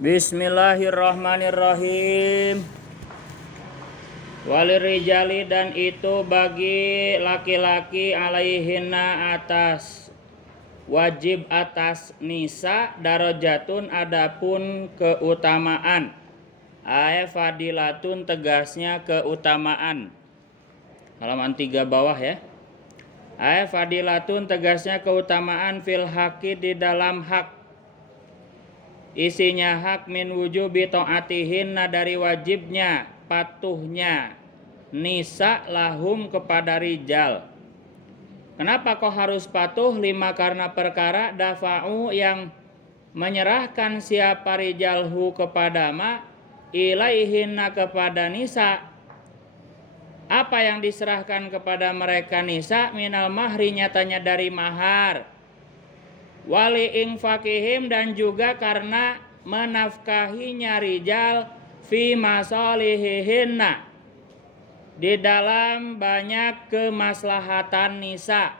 Bismillahirrahmanirrahim. Walirijali dan itu bagi laki-laki alaihinna atas wajib atas nisa darajatun adapun keutamaan. Fadilatun tegasnya keutamaan. Halaman 3 bawah ya. Fadilatun tegasnya keutamaan fil haqi di dalam hak. Isinya hak min wujubi ta'atihinna dari wajibnya patuhnya nisa lahum kepada rijal. Kenapa kok harus patuh? 5 karena perkara dafa'u yang menyerahkan siapa rijalhu kepada ma ilaihinna kepada nisa. Apa yang diserahkan kepada mereka nisa minal mahri nyatanya dari mahar. Wali infakihim dan juga karena menafkahinya rijal fi masalihihinna di dalam banyak kemaslahatan nisa.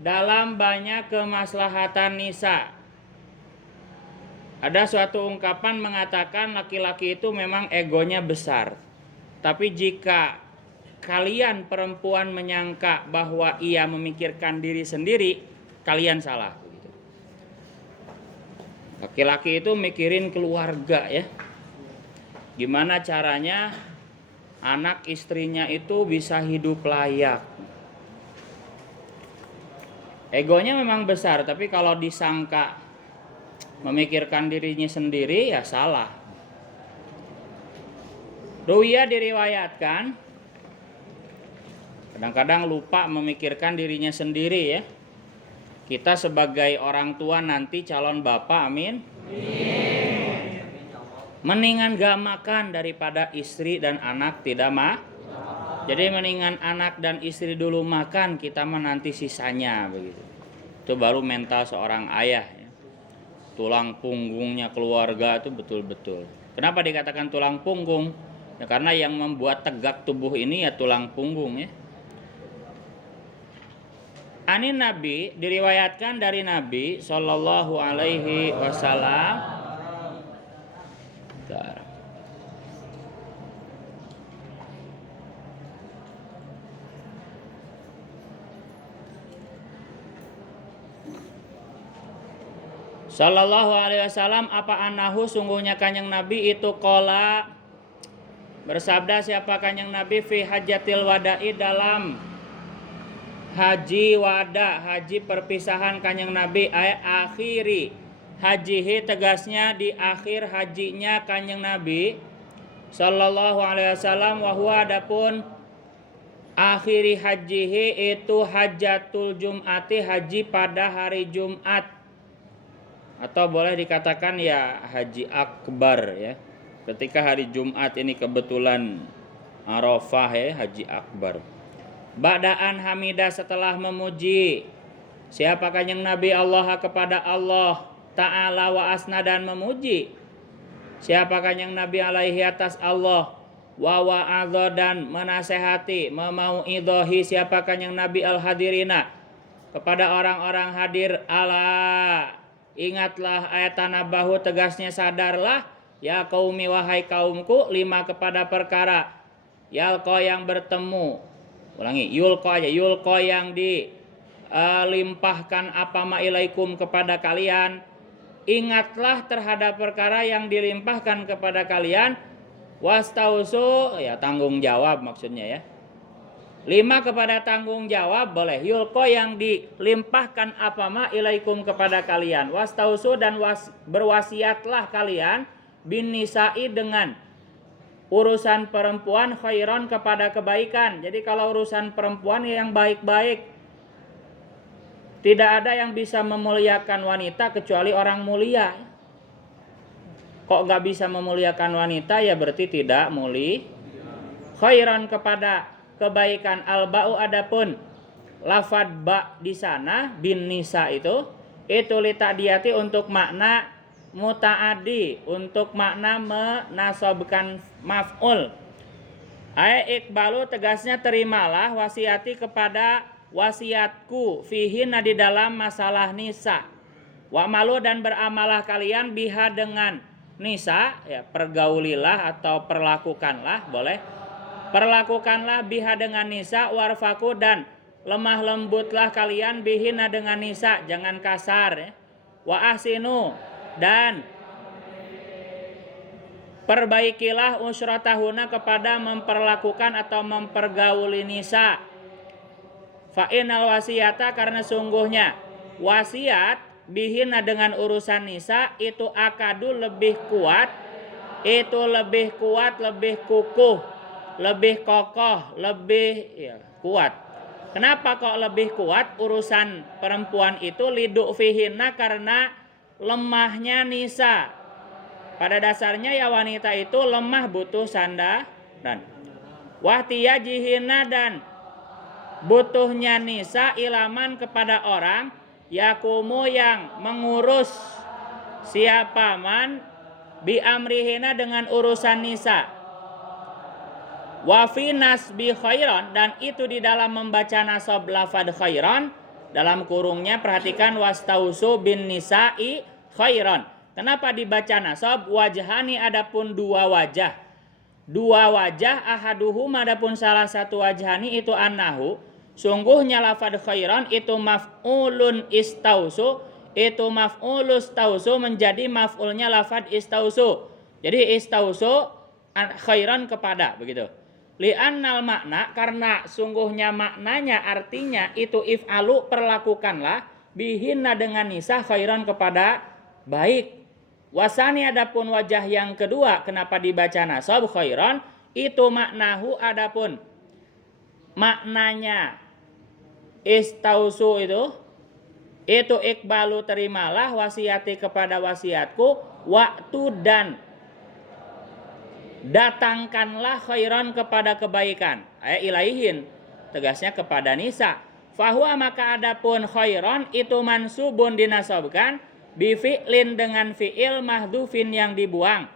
Dalam banyak kemaslahatan nisa. Ada suatu ungkapan mengatakan laki-laki itu memang egonya besar. Tapi jika kalian perempuan menyangka bahwa ia memikirkan diri sendiri, kalian salah. Laki-laki itu mikirin keluarga ya. Gimana caranya anak istrinya itu bisa hidup layak. Egonya memang besar, tapi kalau disangka memikirkan dirinya sendiri ya salah. Ruwiyah diriwayatkan, kadang-kadang lupa memikirkan dirinya sendiri ya. Kita sebagai orang tua nanti calon bapak, amin. Mendingan gak makan daripada istri dan anak tidak Jadi mendingan anak dan istri dulu makan, kita mah nanti sisanya begitu. Itu baru mental seorang ayah ya. Tulang punggungnya keluarga itu betul-betul. Kenapa dikatakan tulang punggung? Ya karena yang membuat tegak tubuh ini ya tulang punggung ya. Anin Nabi diriwayatkan dari Nabi Sallallahu Alaihi Wasallam. Sallallahu Alaihi Wasallam apa anahu sungguhnya kanjeng Nabi itu qala bersabda siapa kanjeng Nabi fi hajatil wada'i dalam haji wada, haji perpisahan kanjeng Nabi akhiri hajihi tegasnya di akhir hajinya kanjeng Nabi Sallallahu Alaihi Wasallam wa huwa adapun akhiri hajihi itu hajatul jum'ati haji pada hari Jumat atau boleh dikatakan ya haji akbar ya ketika hari Jumat ini kebetulan Arafah ya haji akbar. Ba'daan hamidah setelah memuji siapa kanjeng Nabi Allah kepada Allah Ta'ala wa asna dan memuji siapa kanjeng Nabi alaihi atas Allah wa wa'adha dan menasehati memauidhahi siapa kanjeng Nabi al-hadirina kepada orang-orang hadir ala ingatlah ayat tanabahu tegasnya sadarlah ya qaumi wahai kaumku 5 kepada perkara yalqa yang bertemu ulangi yulqa aja yulqa yang dilimpahkan apa mailaikum kepada kalian ingatlah terhadap perkara yang dilimpahkan kepada kalian wastausu ya tanggung jawab maksudnya ya 5 kepada tanggung jawab boleh yulqa yang dilimpahkan apa mailaikum kepada kalian wastausu dan berwasiatlah kalian bin nisa'i dengan urusan perempuan khairan kepada kebaikan. Jadi kalau urusan perempuan yang baik-baik. Tidak ada yang bisa memuliakan wanita kecuali orang mulia. Kok gak bisa memuliakan wanita ya berarti tidak khairan kepada kebaikan al-ba'u adapun lafad ba di sana bin nisa itu litadiyati untuk makna mutaaddi untuk makna menasabkan maf'ul. Iqbalu tegasnya terimalah wasiati kepada wasiatku fihinna di dalam masalah nisa. Wa malu dan beramalah kalian biha dengan nisa, ya pergaulilah atau perlakukanlah, boleh. Perlakukanlah biha dengan nisa, warfaku dan lemah lembutlah kalian bihina dengan nisa, jangan kasar ya. Wa ahsinu dan perbaikilah usratahuna kepada memperlakukan atau mempergauli nisa. Fa'inal wasiyata karena sungguhnya wasiat bihina dengan urusan nisa itu akadu lebih kuat, itu lebih kuat, lebih kukuh, lebih kokoh, lebih ya, kuat. Kenapa kok lebih kuat urusan perempuan itu? Liduk fihina karena lemahnya nisa. Pada dasarnya ya wanita itu lemah, butuh sandaran. Wahtiyajihina dan butuhnya nisa ilaman kepada orang yakumu yang mengurus siapa man bi amrihina dengan urusan nisa. Wa fi nasbi khairan dan itu di dalam membaca nasab lafad khairan dalam kurungnya perhatikan wastausu bin nisa'i khairan. Kenapa dibaca nasab? Wajhani adapun dua wajah. Dua wajah ahaduhum adapun salah satu wajhani itu annahu sungguhnya lafad khairan itu maf'ulun istausu, itu maf'ulus tausu menjadi maf'ulnya lafad istausu. Jadi istausu khairan kepada begitu. Li'annal makna karena sungguhnya maknanya artinya itu if'alu perlakukanlah bihinna dengan nisa khairan kepada baik. Wasani adapun wajah yang kedua kenapa dibaca nasab khairan itu maknahu adapun maknanya istausu itu ikbalu terimalah wasiati kepada wasiatku waktu dan datangkanlah khairan kepada kebaikan ilaihin tegasnya kepada nisa. Fahuwa maka adapun khairan itu mansubun dinasabkan bifi'lin dengan fi'il mahdufin yang dibuang.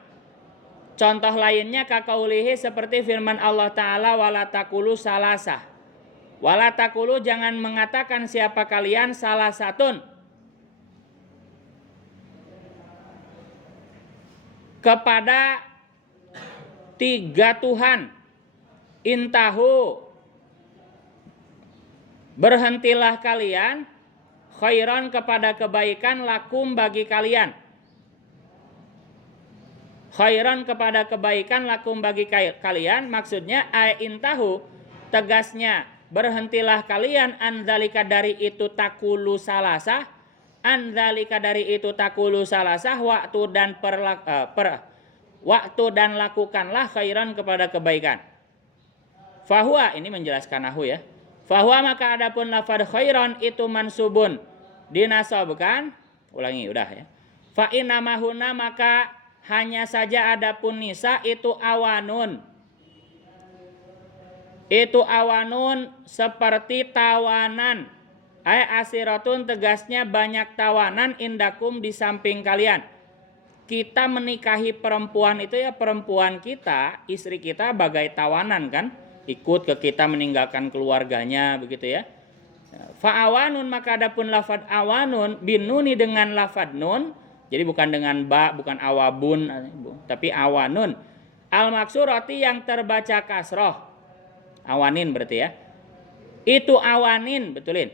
Contoh lainnya kakaulihi seperti firman Allah Ta'ala wala takulu salasah. Wala takulu jangan mengatakan siapa kalian salah satun kepada tiga Tuhan. Intahu berhentilah kalian khairan kepada kebaikan lakum bagi kalian. Khairan kepada kebaikan lakum bagi kalian maksudnya intahu tegasnya berhentilah kalian andzalika dari itu takulu salasah, andzalika dari itu takulu salasah waktu dan lakukanlah khairan kepada kebaikan. Fahuwa ini menjelaskan nahu ya. Fahuwa maka adapun lafad khairan itu mansubun dinasabkan, ulangi udah ya. Fa innamahuna maka hanya saja adapun nisa itu awanun. Itu awanun seperti tawanan. Asiratun tegasnya banyak tawanan indakum di samping kalian. Kita menikahi perempuan itu ya perempuan kita, istri kita bagai tawanan kan. Ikut ke kita meninggalkan keluarganya begitu ya. Fa'awanun maka adapun lafad awanun binuni dengan lafad nun. Jadi bukan dengan ba, bukan awabun, tapi awanun. Al-maksurati yang terbaca kasroh. Awanin berarti ya. Itu awanin, betulin.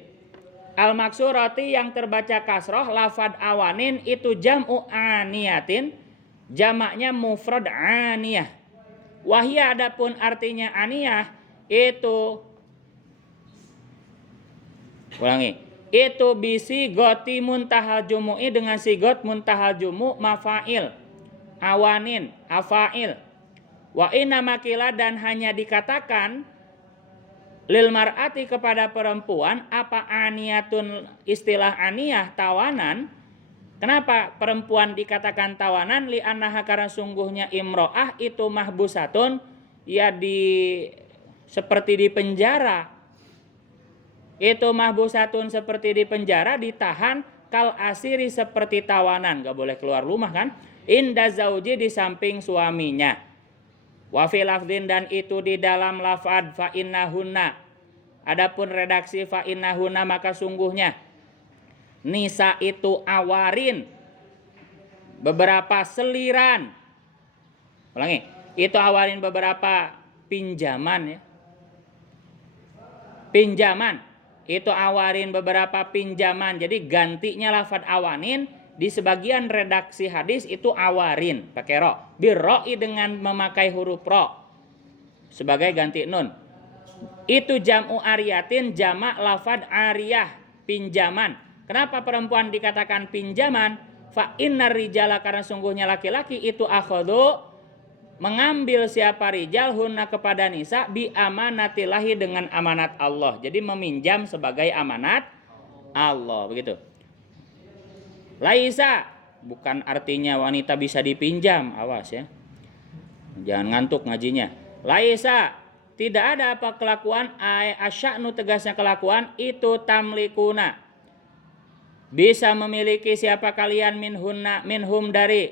Al-maksurati yang terbaca kasroh, lafad awanin itu jam'u aniyatin. Jamaknya mufrad aniyah. Wahia adapun artinya aniyah itu ulangi. Itu bisi goti muntahal jumu'i dengan sigot muntahal jumu' mafail awanin afail wa inna makila dan hanya dikatakan lil mar'ati kepada perempuan apa aniyatun istilah aniyah tawanan. Kenapa perempuan dikatakan tawanan? Li annaha karena sungguhnya imro'ah itu mahbusatun ya seperti di penjara. Itu mahbusatun seperti di penjara, ditahan kal asiri seperti tawanan, gak boleh keluar rumah kan. Inda zauji di samping suaminya. Wa fi lafdin dan itu di dalam lafad fa innahunna. Adapun redaksi fa innahunna maka sungguhnya nisa itu awarin beberapa seliran. Ulangi, itu awarin beberapa pinjaman ya. Pinjaman, itu awarin beberapa pinjaman. Jadi gantinya lafad awanin di sebagian redaksi hadis itu awarin pakai ro. Birro'i dengan memakai huruf ro sebagai ganti nun. Itu jam'u ariyatin, jamak lafad ariyah, pinjaman. Kenapa perempuan dikatakan pinjaman? Fa innar rijala, karena sungguhnya laki-laki itu akhodu, mengambil siapa rijal hunna kepada nisa bi amanatillahi, dengan amanat Allah. Jadi meminjam sebagai amanat Allah, begitu. Laisa bukan artinya wanita bisa dipinjam, awas ya. Jangan ngantuk ngajinya. Laisa, tidak ada apa kelakuan, asya'nu tegasnya kelakuan, itu tamlikuna, bisa memiliki siapa kalian minhunna, minhum dari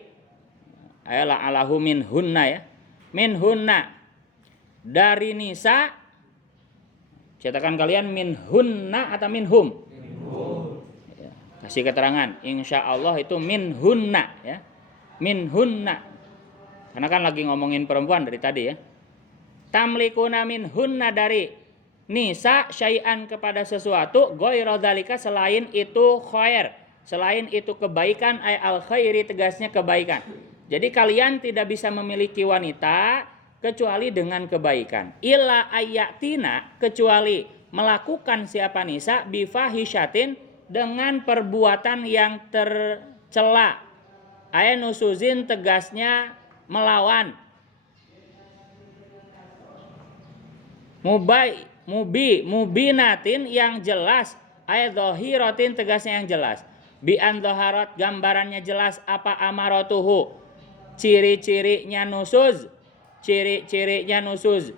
ayalah alahu minhunna ya, minhunna dari nisa, cetakan kalian minhunna atau minhum, ya, kasih keterangan insya Allah itu minhunna ya, minhunna, karena kan lagi ngomongin perempuan dari tadi ya. Tamlikuna minhunna dari nisa syai'an kepada sesuatu, ghairu dzalika selain itu khair, selain itu kebaikan, ay al khairi tegasnya kebaikan. Jadi kalian tidak bisa memiliki wanita kecuali dengan kebaikan. Illa ayatina, kecuali melakukan siapa nisa bifahisyatin, dengan perbuatan yang tercela. Ay nusuzin tegasnya melawan. Mubinatin yang jelas, ayat dhahiratin tegasnya yang jelas. Bi an dhaharat gambarannya jelas, apa amaratuhu ciri-cirinya nusuz, ciri-cirinya nusuz.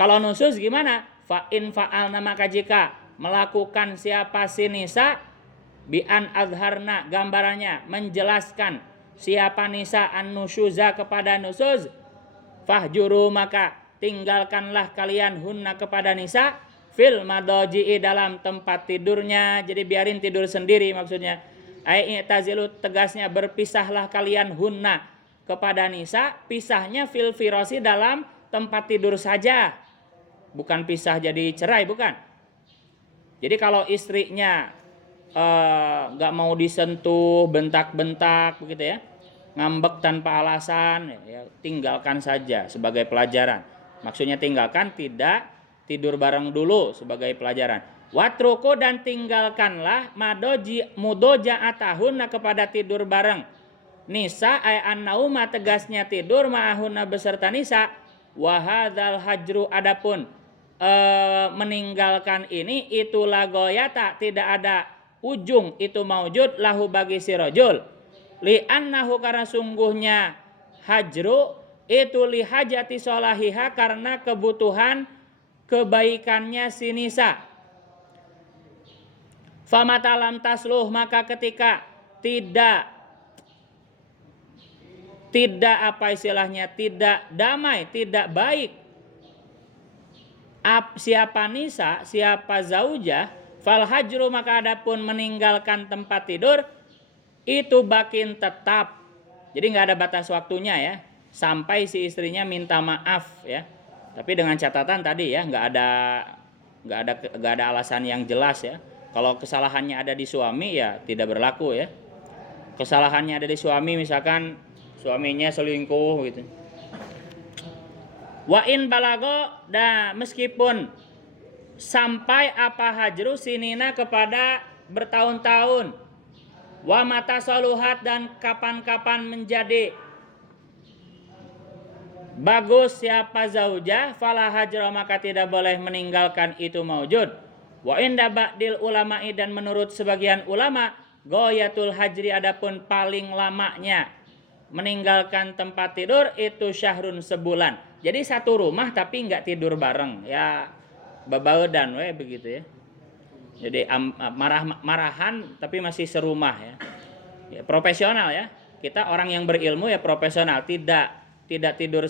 Kalau nusuz gimana? Fa in fa'alna, maka jika melakukan siapa si nisa, bi an adharna gambarannya menjelaskan siapa nisa an nusyuza kepada nusuz, fahjuru maka tinggalkanlah kalian hunna kepada nisa fil madoji'i dalam tempat tidurnya. Jadi biarin tidur sendiri maksudnya. Ai tazilu tegasnya berpisahlah kalian hunna kepada nisa, pisahnya fil firasi dalam tempat tidur saja, bukan pisah jadi cerai, bukan. Jadi kalau istrinya nggak mau disentuh, bentak-bentak begitu ya, ngambek tanpa alasan, ya, tinggalkan saja sebagai pelajaran. Maksudnya tinggalkan, tidak tidur bareng dulu sebagai pelajaran. Watruku, dan tinggalkanlah mudoja'atahunna kepada tidur bareng nisa, ay an-nauma tegasnya tidur ma'ahunna beserta nisa. Wahadzal hajru, adapun meninggalkan ini itu lagoyata tidak ada ujung, itu maujud lahu bagi si rajul, li'annahu karena sungguhnya hajru itu lihajati sholahiha karena kebutuhan kebaikannya si nisa. Famatalam tasluh, maka ketika tidak apa istilahnya, tidak damai, tidak baik siapa nisa, siapa zaujah, fal hajru, maka adapun meninggalkan tempat tidur itu bakin tetap. Jadi nggak ada batas waktunya ya, sampai si istrinya minta maaf ya. Tapi dengan catatan tadi ya, nggak ada alasan yang jelas ya. Kalau kesalahannya ada di suami ya tidak berlaku ya. Kesalahannya ada di suami, misalkan suaminya selingkuh gitu. Wa in balago, meskipun sampai apa hajru sinina kepada bertahun-tahun. Wa mata soluhat, dan kapan-kapan menjadi bagus siapa zaujah, fala hajra, maka tidak boleh meninggalkan itu maujud. Wa inda ba'dil ulama'i, dan menurut sebagian ulama, goyatul hajri, adapun paling lamanya meninggalkan tempat tidur itu syahrun, sebulan. Jadi satu rumah tapi nggak tidur bareng ya, babaudan we begitu ya. Jadi marahan tapi masih serumah ya. Ya, profesional ya. Kita orang yang berilmu ya profesional, tidak tidur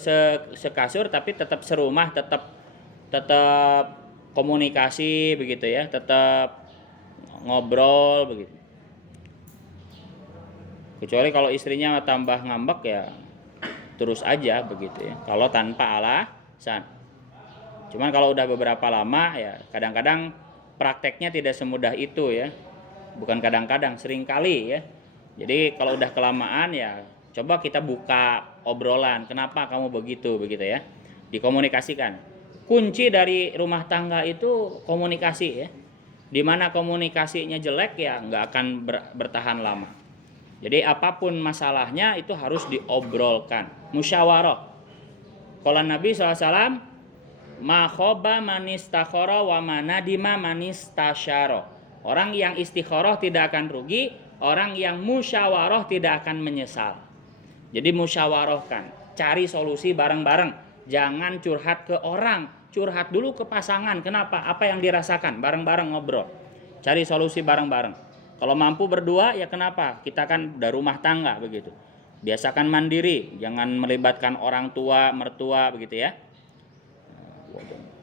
sekasur tapi tetap serumah, tetap komunikasi begitu ya, tetap ngobrol begitu. Kecuali kalau istrinya tambah ngambek ya terus aja begitu ya. Kalau tanpa alasan. Cuman kalau udah beberapa lama ya kadang-kadang prakteknya tidak semudah itu ya. Bukan kadang-kadang, sering kali ya. Jadi kalau udah kelamaan ya coba kita buka obrolan. Kenapa kamu begitu ya. Dikomunikasikan. Kunci dari rumah tangga itu komunikasi ya. Dimana komunikasinya jelek ya nggak akan bertahan lama. Jadi apapun masalahnya itu harus diobrolkan, musyawarah. Kalau Nabi SAW, ma khoba manistakhara wa manadima manistasyara. Orang yang istikharah tidak akan rugi, orang yang musyawarah tidak akan menyesal. Jadi musyawarahkan, cari solusi bareng-bareng. Jangan curhat ke orang, curhat dulu ke pasangan. Kenapa? Apa yang dirasakan? Bareng-bareng ngobrol. Cari solusi bareng-bareng. Kalau mampu berdua ya kenapa? Kita kan udah rumah tangga begitu. Biasakan mandiri, jangan melibatkan orang tua, mertua begitu ya.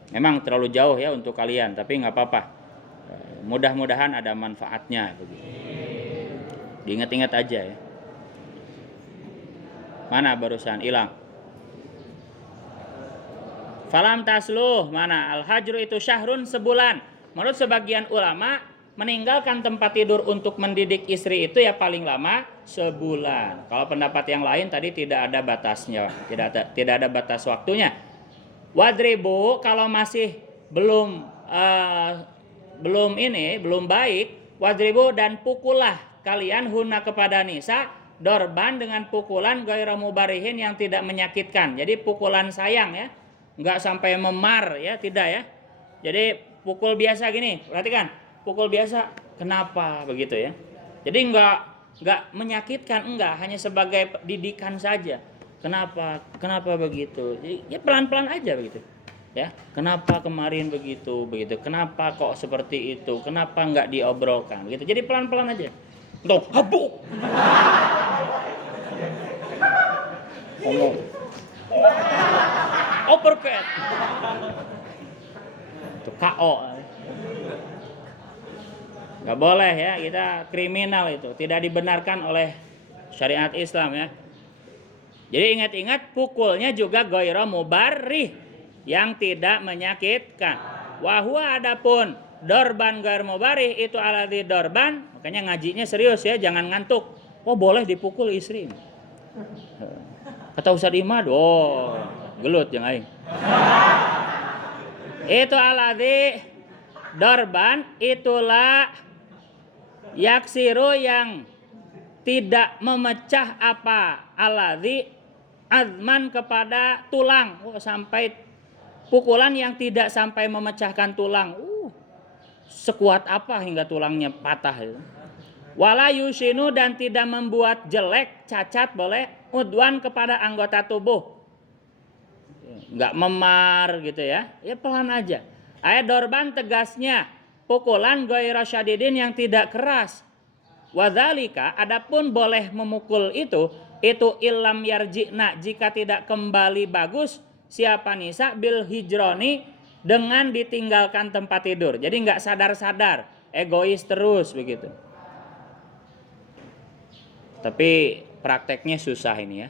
Memang terlalu jauh ya untuk kalian, tapi nggak apa-apa. Mudah-mudahan ada manfaatnya begitu. Diingat-ingat aja ya. Mana barusan hilang? Falam tasluh, mana? Al-hajru itu syahrun, sebulan. Menurut sebagian ulama, meninggalkan tempat tidur untuk mendidik istri itu ya paling lama sebulan. Kalau pendapat yang lain tadi tidak ada batasnya, tidak ada batas waktunya. Wadribu kalau masih belum baik, wadribu dan pukullah kalian huna kepada nisa dorban dengan pukulan gairah mubarihin yang tidak menyakitkan. Jadi pukulan sayang ya, nggak sampai memar ya, tidak ya. Jadi pukul biasa gini, perhatikan. Pukul biasa, kenapa begitu ya? Jadi nggak menyakitkan, hanya sebagai didikan saja. Kenapa begitu? Ya pelan-pelan aja begitu. Ya, kenapa kemarin begitu? Kenapa kok seperti itu? Kenapa nggak diobrolkan? Gitu. Jadi pelan-pelan aja. Tuh, habuk. Ngomong. Uppercut. Tuh KO. Nggak boleh ya, kita kriminal itu, tidak dibenarkan oleh syariat Islam ya. Jadi ingat-ingat pukulnya juga ghaira mubarrih, yang tidak menyakitkan. Wahwa adapun dorban ghair mubarrih itu aladhi dorban, makanya ngajinya serius ya, jangan ngantuk. Oh boleh dipukul istri. Kata Ustadz Imad, oh gelut yang aing. Itu aladhi dorban itulah yaksiru yang tidak memecah apa aladhi azman kepada tulang. Sampai pukulan yang tidak sampai memecahkan tulang. Sekuat apa hingga tulangnya patah itu. Wala yusinu dan tidak membuat jelek, cacat boleh udwan kepada anggota tubuh. Enggak memar gitu ya. Ya pelan aja. Ayat dorban tegasnya pukulan ghaira syadidin yang tidak keras. Wadzalika adapun boleh memukul itu ilam yarji'na jika tidak kembali bagus siapa nisa bil hijroni dengan ditinggalkan tempat tidur. Jadi enggak sadar-sadar, egois terus begitu. Tapi prakteknya susah ini ya.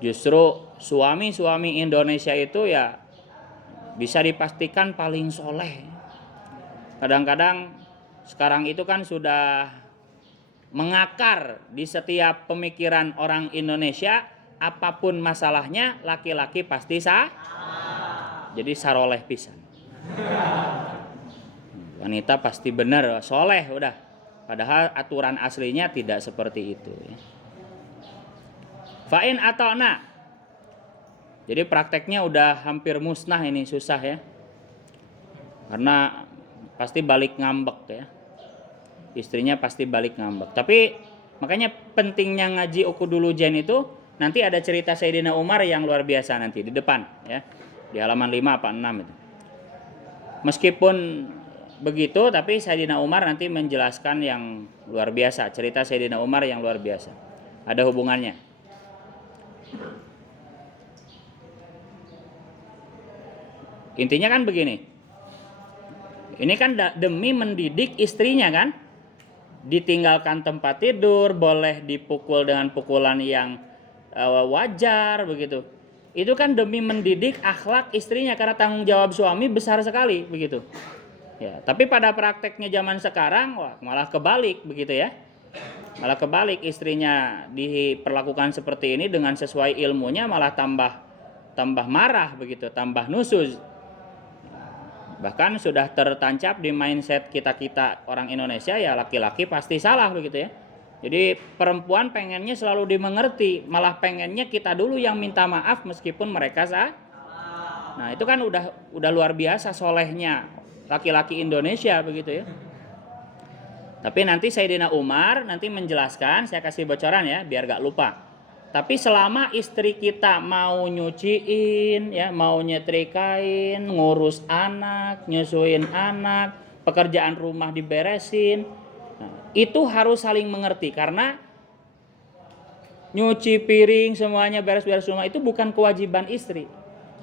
Justru suami-suami Indonesia itu ya bisa dipastikan paling soleh. Kadang-kadang sekarang itu kan sudah mengakar di setiap pemikiran orang Indonesia, apapun masalahnya laki-laki pasti sah. Jadi saroleh pisan. Wanita pasti benar, soleh udah. Padahal aturan aslinya tidak seperti itu ya. Fa'in ata'na. Jadi prakteknya udah hampir musnah ini, susah ya. Karena pasti balik ngambek ya. Istrinya pasti balik ngambek. Tapi makanya pentingnya ngaji Ukudul Ujain itu nanti ada cerita Sayyidina Umar yang luar biasa nanti di depan ya. Di halaman 5 apa 6 itu. Meskipun begitu tapi Sayyidina Umar nanti menjelaskan yang luar biasa, cerita Sayyidina Umar yang luar biasa. Ada hubungannya. Intinya kan begini. Ini kan demi mendidik istrinya kan? ditinggalkan tempat tidur, boleh dipukul dengan pukulan yang wajar begitu. Itu kan demi mendidik akhlak istrinya, karena tanggung jawab suami besar sekali begitu. Ya, tapi pada prakteknya zaman sekarang malah kebalik begitu ya. Malah kebalik, istrinya diperlakukan seperti ini dengan sesuai ilmunya malah tambah marah begitu, tambah nusuz. Bahkan sudah tertancap di mindset kita orang Indonesia, ya laki-laki pasti salah begitu ya. Jadi perempuan pengennya selalu dimengerti, malah pengennya kita dulu yang minta maaf meskipun mereka salah. Nah, itu kan udah luar biasa solehnya laki-laki Indonesia begitu ya. Tapi nanti Sayyidina Umar nanti menjelaskan, saya kasih bocoran ya biar gak lupa. Tapi selama istri kita mau nyuciin, ya, mau nyetrikain, ngurus anak, nyusuin anak, pekerjaan rumah diberesin, nah, itu harus saling mengerti, karena nyuci piring semuanya beres-beres rumah itu bukan kewajiban istri.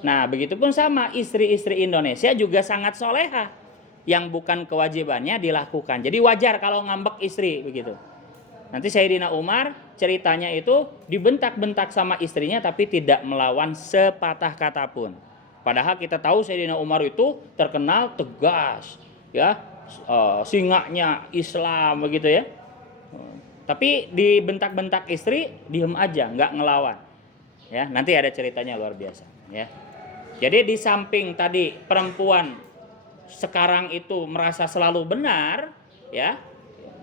Nah, begitupun sama istri-istri Indonesia juga sangat soleha, yang bukan kewajibannya dilakukan. Jadi wajar kalau ngambek istri begitu. Nanti Sayyidina Umar ceritanya itu dibentak-bentak sama istrinya tapi tidak melawan sepatah kata pun. Padahal kita tahu Sayyidina Umar itu terkenal tegas, ya, singanya Islam begitu ya. Tapi dibentak-bentak istri diem aja, nggak ngelawan. Ya, nanti ada ceritanya luar biasa. Ya. Jadi di samping tadi perempuan sekarang itu merasa selalu benar, ya.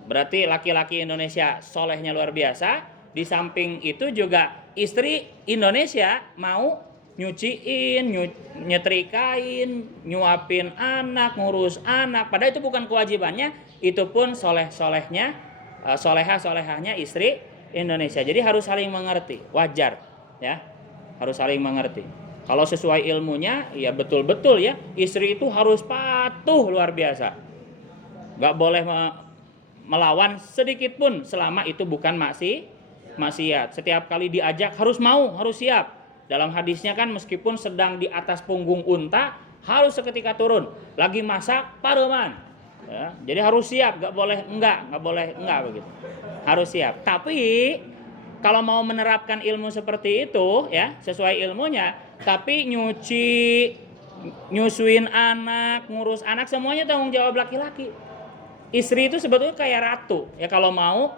Berarti laki-laki Indonesia solehnya luar biasa. Di samping itu juga istri Indonesia mau nyuciin, nyetrikain, nyuapin anak, ngurus anak. Padahal itu bukan kewajibannya. Itu pun solehahnya istri Indonesia. Jadi harus saling mengerti, wajar ya. Harus saling mengerti. Kalau sesuai ilmunya, ya betul-betul ya. Istri itu harus patuh luar biasa. Gak boleh melawan sedikit pun selama itu bukan maksiat. Setiap kali diajak harus mau, harus siap. Dalam hadisnya kan meskipun sedang di atas punggung unta harus seketika turun. Lagi masak paruman. Ya, jadi harus siap, gak boleh enggak begitu. Harus siap. Tapi kalau mau menerapkan ilmu seperti itu ya, sesuai ilmunya, tapi nyusuin anak, ngurus anak semuanya tanggung jawab laki-laki. Istri itu sebetulnya kayak ratu ya kalau mau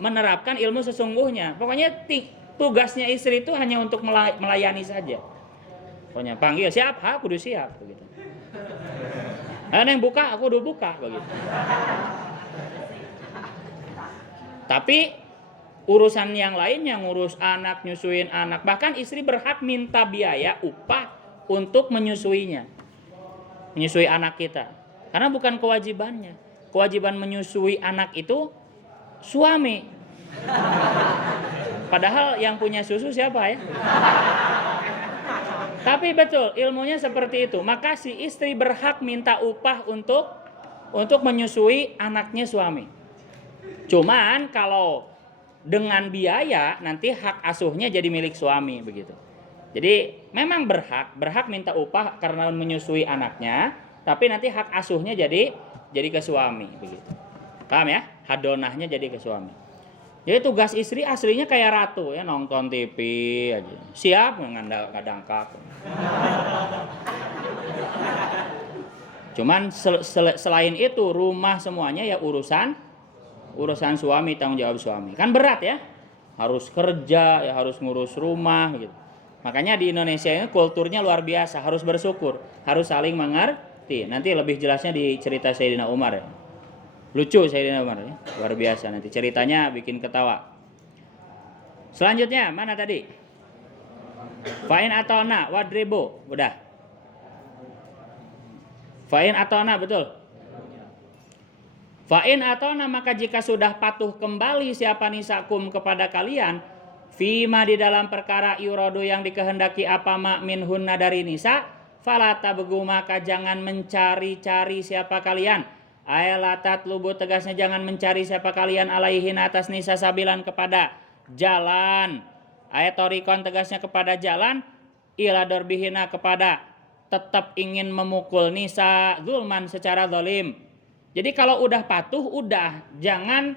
menerapkan ilmu sesungguhnya. Pokoknya tugasnya istri itu hanya untuk melayani saja. Pokoknya panggil siap, kudu siap begitu. Yang buka, aku udah buka begitu. Tapi urusan yang lainnya, ngurus anak, nyusuin anak, bahkan istri berhak minta biaya upah untuk menyusuinya, menyusui anak kita. Karena bukan kewajibannya. Kewajiban menyusui anak itu suami. Padahal yang punya susu siapa ya? Tapi betul ilmunya seperti itu. Maka si istri berhak minta upah untuk menyusui anaknya suami. Cuman kalau dengan biaya nanti hak asuhnya jadi milik suami begitu. Jadi memang berhak minta upah karena menyusui anaknya. Tapi nanti hak asuhnya jadi ke suami begitu. Paham ya? Hadonahnya jadi ke suami. Jadi tugas istri aslinya kayak ratu ya, nonton TV aja. Siap ngadangkak. Cuman selain itu rumah semuanya ya urusan suami, tanggung jawab suami. Kan berat ya. Harus kerja, ya harus ngurus rumah gitu. Makanya di Indonesia ini kulturnya luar biasa, harus bersyukur, harus saling mengerti. Nanti lebih jelasnya di cerita Sayyidina Umar ya. Lucu Sayyidina Umar ya. Luar biasa, nanti ceritanya bikin ketawa. Selanjutnya mana tadi? Fa'in atona wadribu. Udah. Fa'in atona betul. Fa'in atona maka jika sudah patuh kembali siapa nisakum kepada kalian, fima di dalam perkara yuradu yang dikehendaki apa mak minhunna dari nisa, falata begu maka jangan mencari-cari siapa kalian. Ayalatat lubu tegasnya jangan mencari siapa kalian alaihin atas nisa sabilan kepada jalan. Ayatorikon tegasnya kepada jalan. Ilador bihina kepada tetap ingin memukul nisa zulman secara zalim. Jadi kalau udah patuh udah, jangan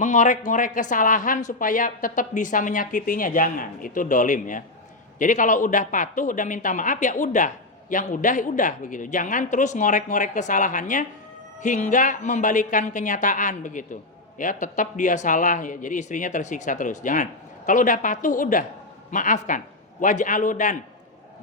mengorek-ngorek kesalahan supaya tetap bisa menyakitinya, jangan. Itu dolim ya. Jadi kalau udah patuh, udah minta maaf ya udah, yang udah begitu. Jangan terus ngorek-ngorek kesalahannya hingga membalikan kenyataan begitu. Ya, tetap dia salah ya. Jadi istrinya tersiksa terus. Jangan. Kalau udah patuh udah, maafkan. Waj'alu dan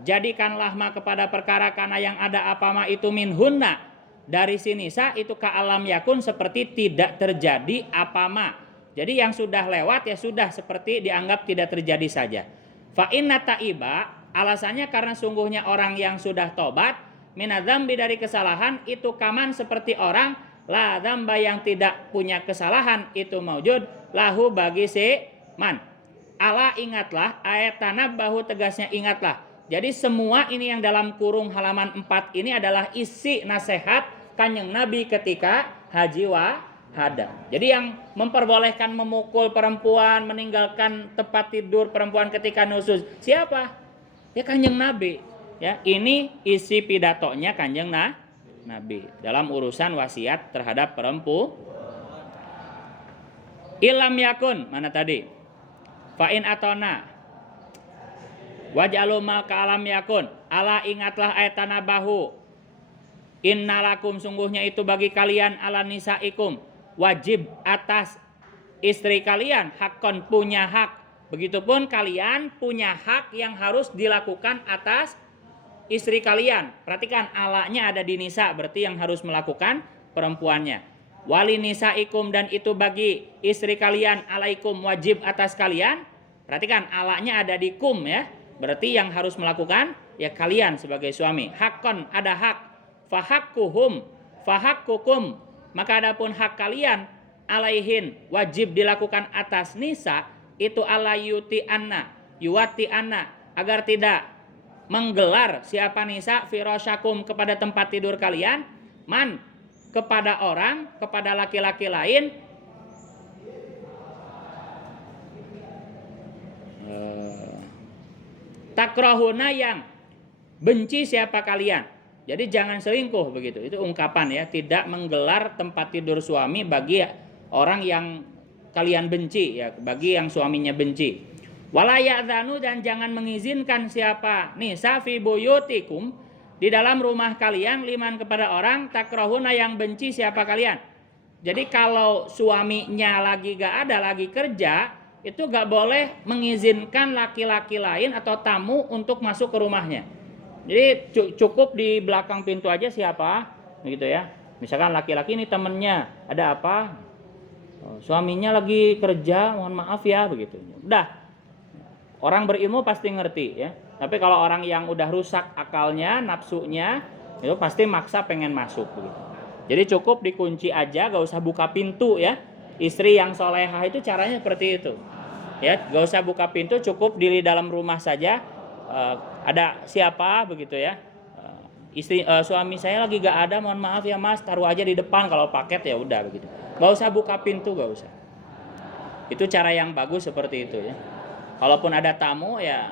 jadikanlah ma kepada perkara kana yang ada apa ma itu minhunna dari sini sa itu ka alam yakun seperti tidak terjadi apa ma. Jadi yang sudah lewat ya sudah seperti dianggap tidak terjadi saja. Fa inna taiba alasannya karena sungguhnya orang yang sudah tobat minadzambi dari kesalahan itu kaman seperti orang la dzamba yang tidak punya kesalahan itu maujud lahu bagi si man. Ala ingatlah ayat tanabbahu tegasnya ingatlah. Jadi semua ini yang dalam kurung halaman 4 ini adalah isi nasihat Kanjeng Nabi ketika haji wada. Jadi yang memperbolehkan memukul perempuan, meninggalkan tempat tidur perempuan ketika nusuz, siapa? Ya Kanjeng Nabi. Ya, ini isi pidatonya Kanjeng Nabi dalam urusan wasiat terhadap perempuan. Ilam yakun, mana tadi? Fa'in atona waj'alu ma ka alam yakun ala ingatlah ayatana bahu innalakum sungguhnya itu bagi kalian ala nisaikum wajib atas istri kalian hakon punya hak, begitupun kalian punya hak yang harus dilakukan atas istri kalian. Perhatikan alanya ada di nisa, berarti yang harus melakukan perempuannya. Wali nisaikum dan itu bagi istri kalian alaikum wajib atas kalian. Perhatikan alanya ada di kum ya. Berarti yang harus melakukan ya kalian sebagai suami. Hakon ada hak. Fahakkuhum fahakkukum maka adapun hak kalian alaihin wajib dilakukan atas nisa itu ala yuti anna yuwati anna agar tidak menggelar siapa nisa firasyakum kepada tempat tidur kalian man kepada orang kepada laki-laki lain takrahuna yang benci siapa kalian. Jadi jangan selingkuh begitu. Itu ungkapan ya, tidak menggelar tempat tidur suami bagi orang yang kalian benci ya, bagi yang suaminya benci. Wala ya'dzanu dan jangan mengizinkan siapa nisa fi buyutikum di dalam rumah kalian liman kepada orang takrahuna yang benci siapa kalian. Jadi kalau suaminya lagi gak ada, lagi kerja, itu gak boleh mengizinkan laki-laki lain atau tamu untuk masuk ke rumahnya. Jadi cukup di belakang pintu aja siapa, begitu ya. Misalkan laki-laki ini temennya, ada apa? Suaminya lagi kerja, mohon maaf ya, begitu. Udah, orang berilmu pasti ngerti ya. Tapi kalau orang yang udah rusak akalnya, nafsunya, itu pasti maksa pengen masuk, begitu. Jadi cukup dikunci aja, gak usah buka pintu ya. Istri yang solehah itu caranya seperti itu. Ya, gak usah buka pintu, cukup di dalam rumah saja. Ada siapa begitu ya, istri suami saya lagi gak ada, mohon maaf ya mas, taruh aja di depan kalau paket ya udah begitu. Gak usah buka pintu, gak usah. Itu cara yang bagus seperti itu ya. Kalaupun ada tamu ya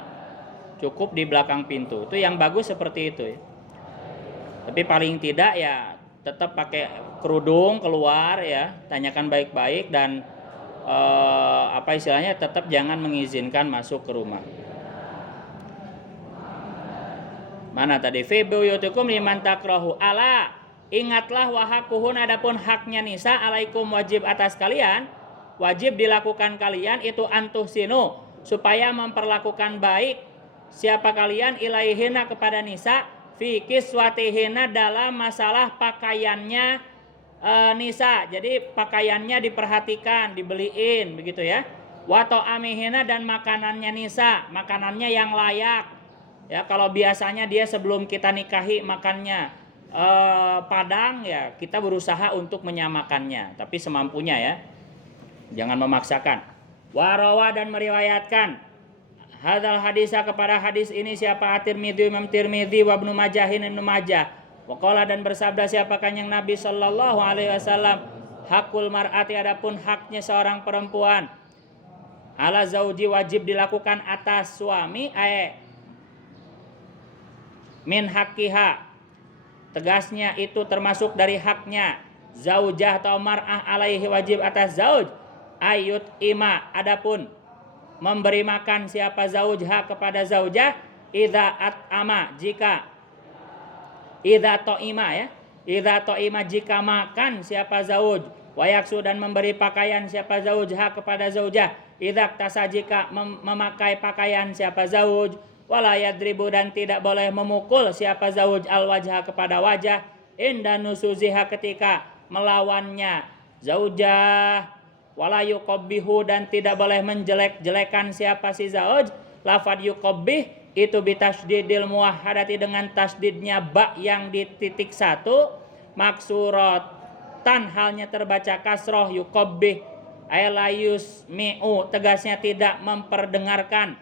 cukup di belakang pintu. Itu yang bagus seperti itu ya. Tapi paling tidak ya tetap pakai kerudung keluar ya, tanyakan baik-baik dan apa istilahnya tetap jangan mengizinkan masuk ke rumah. Mana tadi fi buyutikum liman takrahu ala ingatlah wahakuhun adapun haknya nisa alaikum wajib atas kalian wajib dilakukan kalian itu antuhsinu supaya memperlakukan baik siapa kalian ilaihina kepada nisa fi kiswatihina dalam masalah pakaiannya nisa. Jadi pakaiannya diperhatikan, dibeliin begitu ya. Wa ta'amihina dan makanannya nisa, makanannya yang layak. Ya, kalau biasanya dia sebelum kita nikahi makannya padang ya, kita berusaha untuk menyamakannya, tapi semampunya ya. Jangan memaksakan. Warawa dan meriwayatkan hadzal hadisah kepada hadis ini siapa At-Tirmidzi Imam Tirmidzi wa Ibnu Majah Ibnu Majah. Waqala dan bersabda siapa Kanjeng Nabi sallallahu alaihi wasallam hakul mar'ati adapun haknya seorang perempuan ala zauji wajib dilakukan atas suami min hakiha tegasnya itu termasuk dari haknya zaujah atau mar'ah alaihi wajib atas zauj ayut ima adapun memberi makan siapa zaujha kepada zaujah idza at'ama jika idza to'ima ya idza to'ima jika makan siapa zauj wayaksu dan memberi pakaian siapa zaujha kepada zaujah idza tasa jika memakai pakaian siapa zauj wala yadribu dan tidak boleh memukul siapa zauj al wajha kepada wajah inda nusuziha ketika melawannya zaujah wala yuqabbihu dan tidak boleh menjelek-jelekan siapa si zauj lafad yuqabbih itu bitasdidil muwahhadati dengan tasdidnya ba yang di titik 1 maksuratan halnya terbaca kasroh yuqabbih aylayus mi'u tegasnya tidak memperdengarkan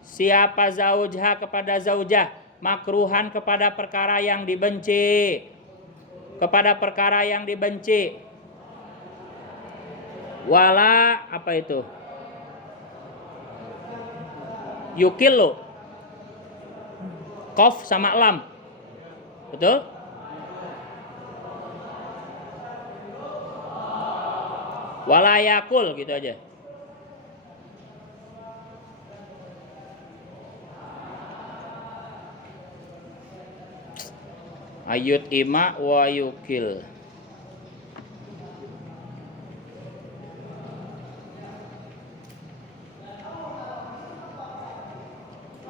siapa zaujha kepada zaujah makruhan kepada perkara yang dibenci wala apa itu yukilu qaf sama lam betul wala yakul gitu aja ayut ima wa yukil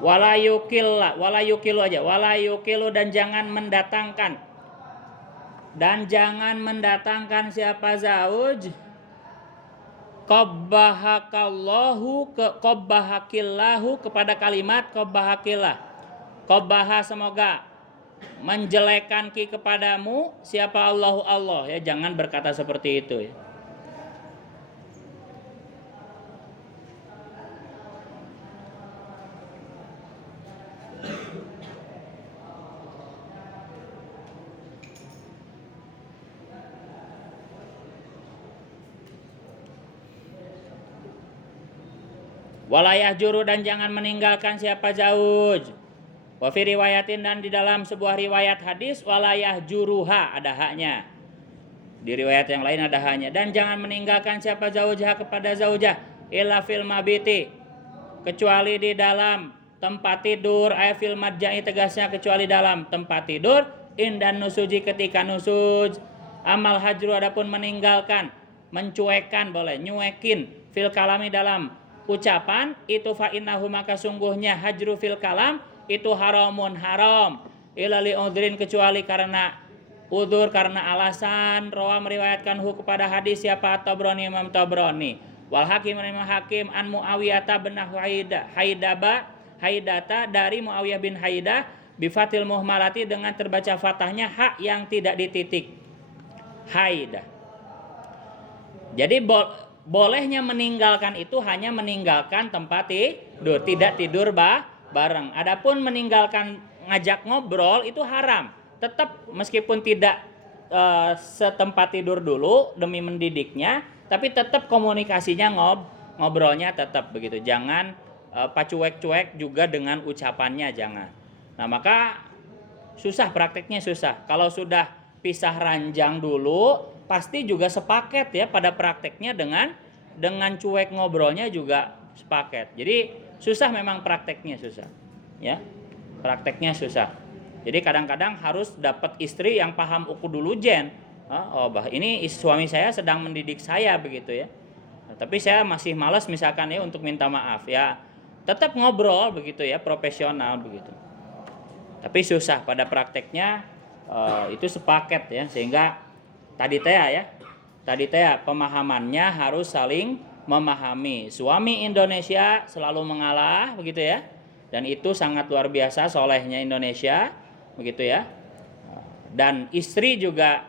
wala yukilu aja wala yukilu dan jangan mendatangkan siapa zauj qabbahakillahu kepada kalimat qabbahakillah qabbaha semoga menjelekan ki kepadamu siapa Allah ya jangan berkata seperti itu ya. Walayah juru dan jangan meninggalkan siapa zauj. Wa fi riwayatin dan di dalam sebuah riwayat hadis walayah juruha ada haknya. Di riwayat yang lain ada haknya dan jangan meninggalkan siapa zaujah kepada zaujah illa fil mabiti kecuali di dalam tempat tidur ay fil madja'i tegasnya kecuali dalam tempat tidur indan nusuji ketika nusuj amal hajru adapun meninggalkan mencuekkan boleh nyuekin fil kalami dalam ucapan itu fa innahu maka sungguhnya hajru fil kalam itu haramun haram ila li udhrin kecuali karena udzur karena alasan rawa meriwayatkan kepada hadis siapa Tabrani Imam Tabrani wal hakim Imam Hakim an Muawiyah bin Haidata dari Muawiyah bin Haidah bi fatil muhmalati dengan terbaca fathahnya hak yang tidak dititik Haidah. Jadi bolehnya meninggalkan itu hanya meninggalkan tempat tidur, tidak tidur bareng. Adapun meninggalkan ngajak ngobrol itu haram. Tetap meskipun tidak setempat tidur dulu demi mendidiknya, tapi tetap komunikasinya ngobrolnya tetap begitu. Jangan pacuek-cuek juga dengan ucapannya jangan. Nah, maka prakteknya susah. Kalau sudah pisah ranjang dulu pasti juga sepaket ya pada prakteknya dengan cuek ngobrolnya juga sepaket. Jadi susah memang prakteknya susah. Ya. Prakteknya susah. Jadi kadang-kadang harus dapat istri yang paham dulu jen. Ini suami saya sedang mendidik saya begitu ya. Nah, tapi saya masih malas misalkan ya untuk minta maaf ya. Tetap ngobrol begitu ya, profesional begitu. Tapi susah pada prakteknya itu sepaket ya sehingga tadi pemahamannya harus saling memahami. Suami Indonesia selalu mengalah begitu ya. Dan itu sangat luar biasa solehnya Indonesia begitu ya. Dan istri juga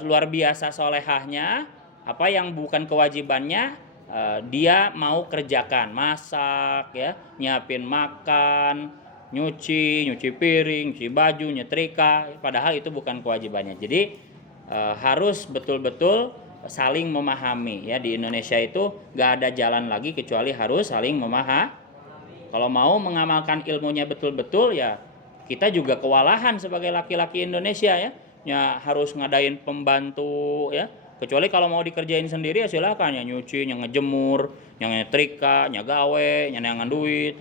luar biasa solehahnya. Apa yang bukan kewajibannya dia mau kerjakan, masak ya, nyiapin makan, nyuci piring, nyuci baju, nyetrika, padahal itu bukan kewajibannya. Jadi harus betul-betul saling memahami ya. Di Indonesia itu gak ada jalan lagi kecuali harus saling memahami. Kalau mau mengamalkan ilmunya betul-betul ya kita juga kewalahan sebagai laki-laki Indonesia ya. harus ngadain pembantu ya. Kecuali kalau mau dikerjain sendiri ya silakan, ya nyuci, yang ngejemur, yang nyetrika, nyagawe, nyanyangan duit.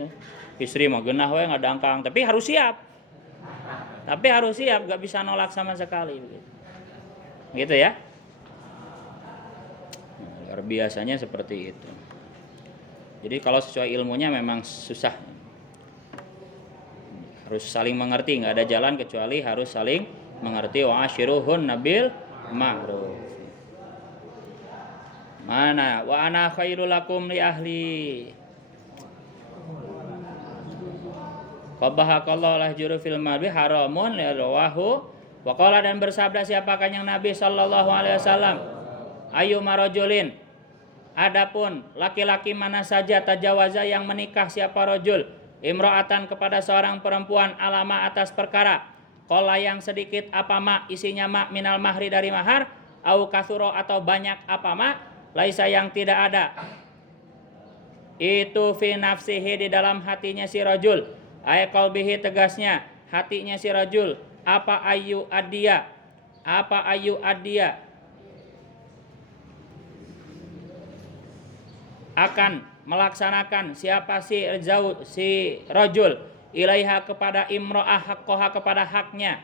Istri mah genah we ngadangkang, tapi harus siap. Gak bisa nolak sama sekali gitu ya. Luar biasanya seperti itu. Jadi kalau sesuai ilmunya memang susah. Harus saling mengerti, nggak ada jalan kecuali harus saling mengerti. Wa ashiruhun nabil ma'ruf. Mana wa ana khairul lakum li ahli. Qabahakallahu lahjuru fil marbi haramun li rawahu. Wa qala, dan bersabda siapakah yang Nabi sallallahu alaihi wasallam, ayu marajulin, adapun laki-laki mana saja tajawaza yang menikah siapa rajul imro'atan kepada seorang perempuan alama atas perkara qala yang sedikit apa mak isinya mak minal mahri dari mahar au kasuro atau banyak apa mak laisa yang tidak ada itu fi nafsihi di dalam hatinya si rajul ay qalbihi tegasnya hatinya si rajul apa ayu adia akan melaksanakan siapa si rajul ilaiha kepada imro'ah haqqoha kepada haknya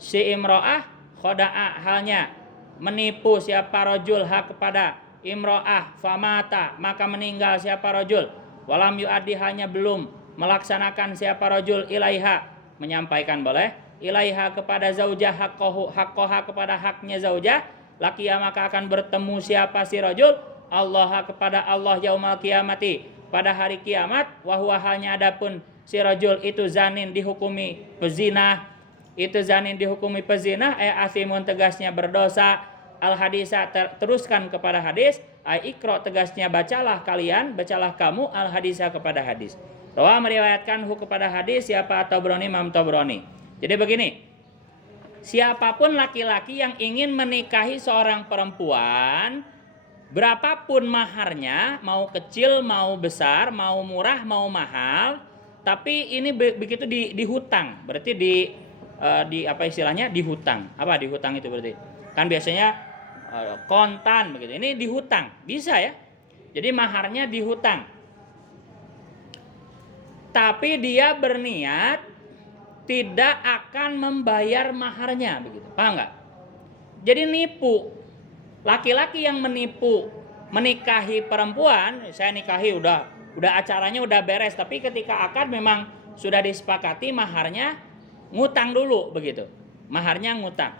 si imro'ah khoda'a halnya menipu siapa rajul hak kepada imro'ah famata maka meninggal siapa rajul walam yu'addi hanya belum melaksanakan siapa rajul ilaiha menyampaikan boleh ilaiha kepada zaujah haqqoha kepada haknya zaujah lakiya maka akan bertemu siapa si rajul Allah kepada Allah yaumal kiamati pada hari kiamat wahwa halnya adapun si rajul itu zanin dihukumi pezina asimun tegasnya berdosa al hadisa teruskan kepada hadis ai ikra tegasnya bacalah kamu al hadisa kepada hadis rawa meriwayatkan kepada hadis siapa Tabrani Imam Tabrani. Jadi begini, siapapun laki-laki yang ingin menikahi seorang perempuan, berapapun maharnya, mau kecil, mau besar, mau murah, mau mahal, tapi ini begitu dihutang, berarti di apa istilahnya dihutang. Apa dihutang itu berarti? Kan biasanya kontan begitu. Ini dihutang, bisa ya. Jadi maharnya dihutang. Tapi dia berniat tidak akan membayar maharnya begitu. Paham nggak? Jadi nipu. Laki-laki yang menipu menikahi perempuan, saya nikahi udah acaranya udah beres, tapi ketika akad memang sudah disepakati maharnya ngutang dulu begitu. Maharnya ngutang.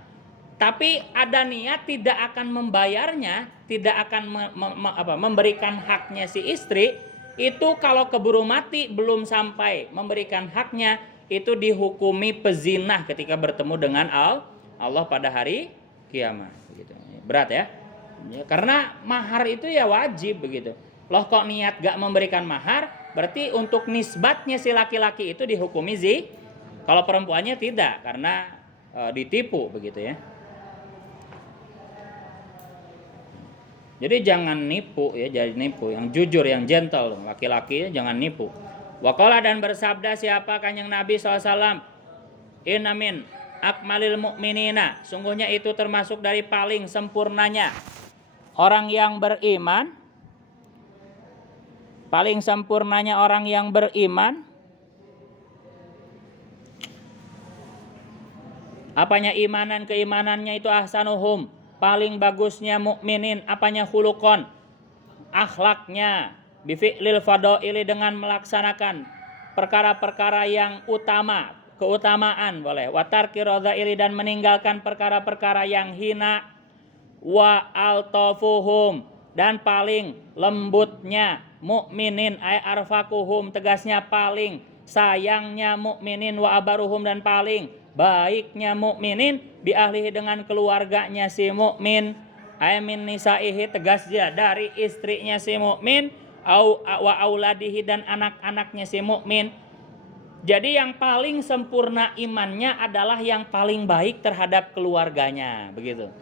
Tapi ada niat tidak akan membayarnya, tidak akan memberikan haknya si istri, itu kalau keburu mati belum sampai memberikan haknya, itu dihukumi pezinah ketika bertemu dengan Allah pada hari kiamat begitu. Berat ya. Karena mahar itu ya wajib begitu. Loh kok niat gak memberikan mahar, berarti untuk nisbatnya si laki-laki itu dihukumi kalau perempuannya tidak karena ditipu begitu ya. Jadi jangan nipu ya, jadi nipu yang jujur, yang gentle, laki-laki jangan nipu. Waqala dan bersabda siapa kanjeng Nabi SAW, inna min akmalil mu'minina, sungguhnya itu termasuk dari paling sempurnanya orang yang beriman, paling sempurnanya orang yang beriman. Apanya imanan, keimanannya itu ahsanuhum, paling bagusnya mukminin, apanya khuluqon, akhlaknya, bifi'lil fadaili dengan melaksanakan perkara-perkara yang utama, keutamaan boleh, watarki radzaili dan meninggalkan perkara-perkara yang hina, wa altafuhum dan paling lembutnya mukminin ay arfakuhum tegasnya paling sayangnya mukminin, wa abaruhum dan paling baiknya mukminin bi ahlihi dengan keluarganya si mukmin, ay min nisaihi tegasnya dari istrinya si mukmin, wa auladihi dan anak-anaknya si mukmin. Jadi yang paling sempurna imannya adalah yang paling baik terhadap keluarganya, begitu.